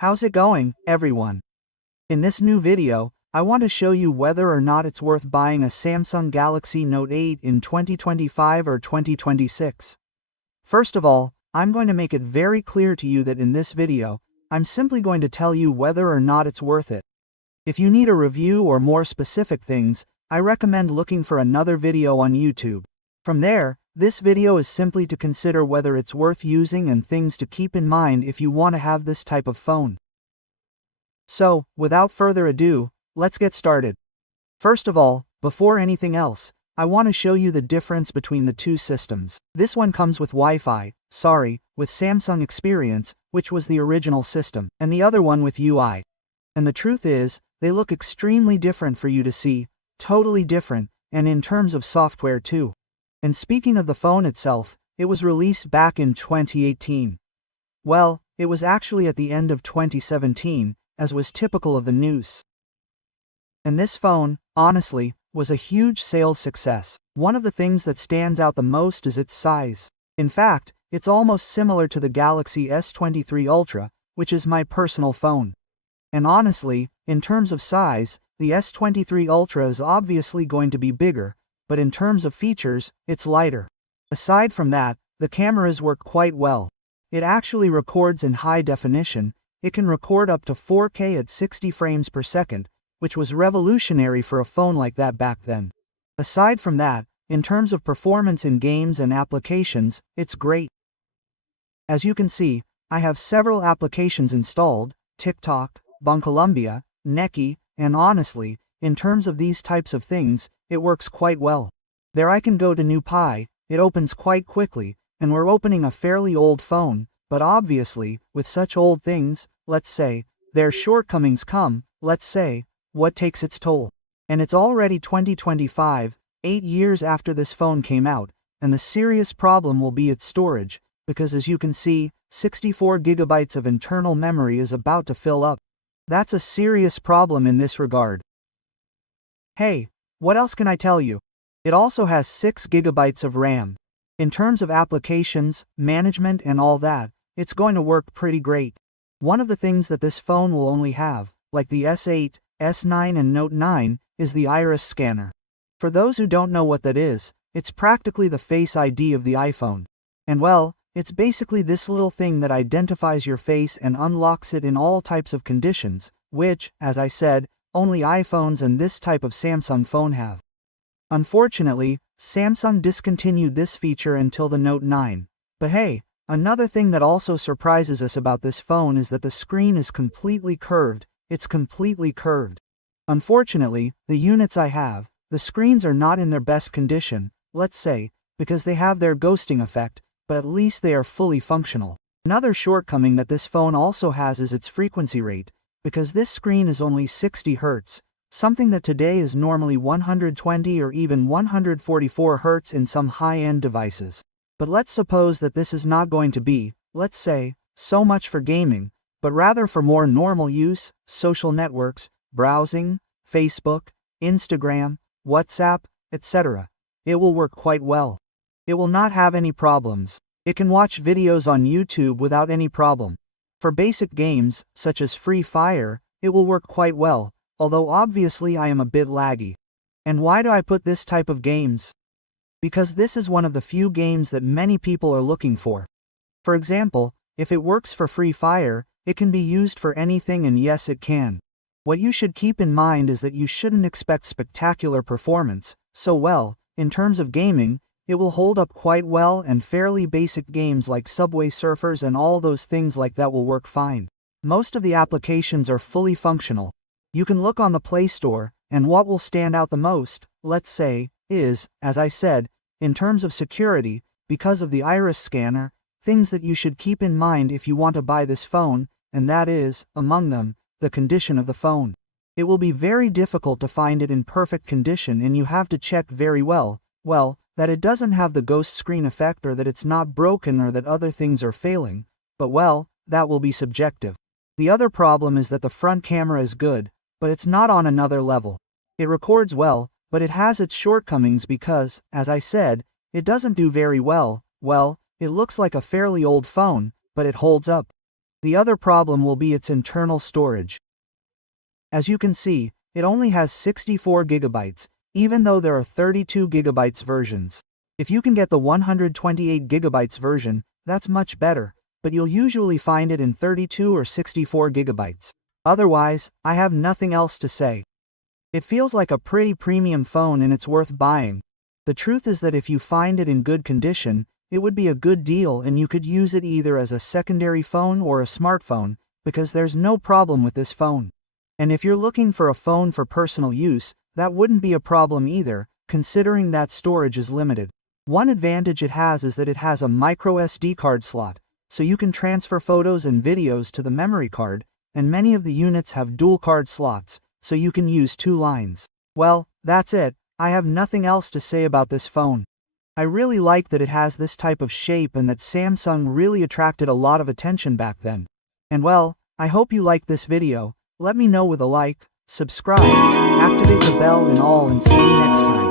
How's it going, everyone? In this new video, I want to show you whether or not it's worth buying a Samsung Galaxy Note 8 in 2025 or 2026. First of all, I'm going to make it very clear to you that in this video, I'm simply going to tell you whether or not it's worth it. If you need a review or more specific things, I recommend looking for another video on YouTube. From there, this video is simply to consider whether it's worth using and things to keep in mind if you want to have this type of phone. So, without further ado, let's get started. First of all, before anything else, I want to show you the difference between the two systems. This one comes with with Samsung Experience, which was the original system, and the other one with UI. And the truth is, they look extremely different for you to see, totally different, and in terms of software too. And speaking of the phone itself, it was released back in 2018. Well, it was actually at the end of 2017, as was typical of the news. And this phone, honestly, was a huge sales success. One of the things that stands out the most is its size. In fact, it's almost similar to the Galaxy S23 Ultra, which is my personal phone. And honestly, in terms of size, the S23 Ultra is obviously going to be bigger, but in terms of features, it's lighter. Aside from that, the cameras work quite well. It actually records in high definition. It can record up to 4K at 60 frames per second, which was revolutionary for a phone like that back then. Aside from that, in terms of performance in games and applications, it's great. As you can see, I have several applications installed: TikTok, Bancolombia, Nequi, and honestly, in terms of these types of things, it works quite well. There I can go to New Pi, it opens quite quickly, and we're opening a fairly old phone, but obviously, with such old things, let's say, their shortcomings come, let's say, what takes its toll. And it's already 2025, 8 years after this phone came out, and the serious problem will be its storage, because as you can see, 64 gigabytes of internal memory is about to fill up. That's a serious problem in this regard. Hey, what else can I tell you? It also has 6 gigabytes of RAM. In terms of applications, management and all that, it's going to work pretty great. One of the things that this phone will only have, like the S8, S9 and Note 9, is the iris scanner. For those who don't know what that is, it's practically the Face ID of the iPhone. And well, it's basically this little thing that identifies your face and unlocks it in all types of conditions, which, as I said, only iPhones and this type of Samsung phone have. Unfortunately, Samsung discontinued this feature until the Note 9. But hey, another thing that also surprises us about this phone is that the screen is completely curved. It's completely curved. Unfortunately, the units I have, the screens are not in their best condition, let's say, because they have their ghosting effect, but at least they are fully functional. Another shortcoming that this phone also has is its frequency rate, because this screen is only 60 Hz, something that today is normally 120 or even 144 Hz in some high-end devices. But let's suppose that this is not going to be, let's say, so much for gaming, but rather for more normal use, social networks, browsing, Facebook, Instagram, WhatsApp, etc. It will work quite well. It will not have any problems. It can watch videos on YouTube without any problem. For basic games, such as Free Fire, it will work quite well, although obviously I am a bit laggy. And why do I put this type of games? Because this is one of the few games that many people are looking for. For example, if it works for Free Fire, it can be used for anything, and yes, it can. What you should keep in mind is that you shouldn't expect spectacular performance, so well, in terms of gaming, it will hold up quite well, and fairly basic games like Subway Surfers and all those things like that will work fine. Most of the applications are fully functional. You can look on the Play Store, and what will stand out the most, let's say, is, as I said, in terms of security, because of the iris scanner, things that you should keep in mind if you want to buy this phone, and that is, among them, the condition of the phone. It will be very difficult to find it in perfect condition, and you have to check very well, that it doesn't have the ghost screen effect, or that it's not broken, or that other things are failing, but well, that will be subjective. The other problem is that the front camera is good, but it's not on another level. It records well, but it has its shortcomings because, as I said, it doesn't do very well. Well, it looks like a fairly old phone, but it holds up. The other problem will be its internal storage. As you can see, it only has 64 gigabytes, even though there are 32 gigabytes versions. If you can get the 128 gigabytes version, that's much better, but you'll usually find it in 32 or 64 gigabytes. Otherwise, I have nothing else to say. It feels like a pretty premium phone and it's worth buying. The truth is that if you find it in good condition, it would be a good deal and you could use it either as a secondary phone or a smartphone, because there's no problem with this phone. And if you're looking for a phone for personal use, that wouldn't be a problem either, considering that storage is limited. One advantage it has is that it has a micro SD card slot, so you can transfer photos and videos to the memory card, and many of the units have dual card slots, so you can use 2 lines. Well, that's it. I have nothing else to say about this phone. I really like that it has this type of shape and that Samsung really attracted a lot of attention back then. And well, I hope you liked this video. Let me know with a like, subscribe, activate the bell and all, and see you next time.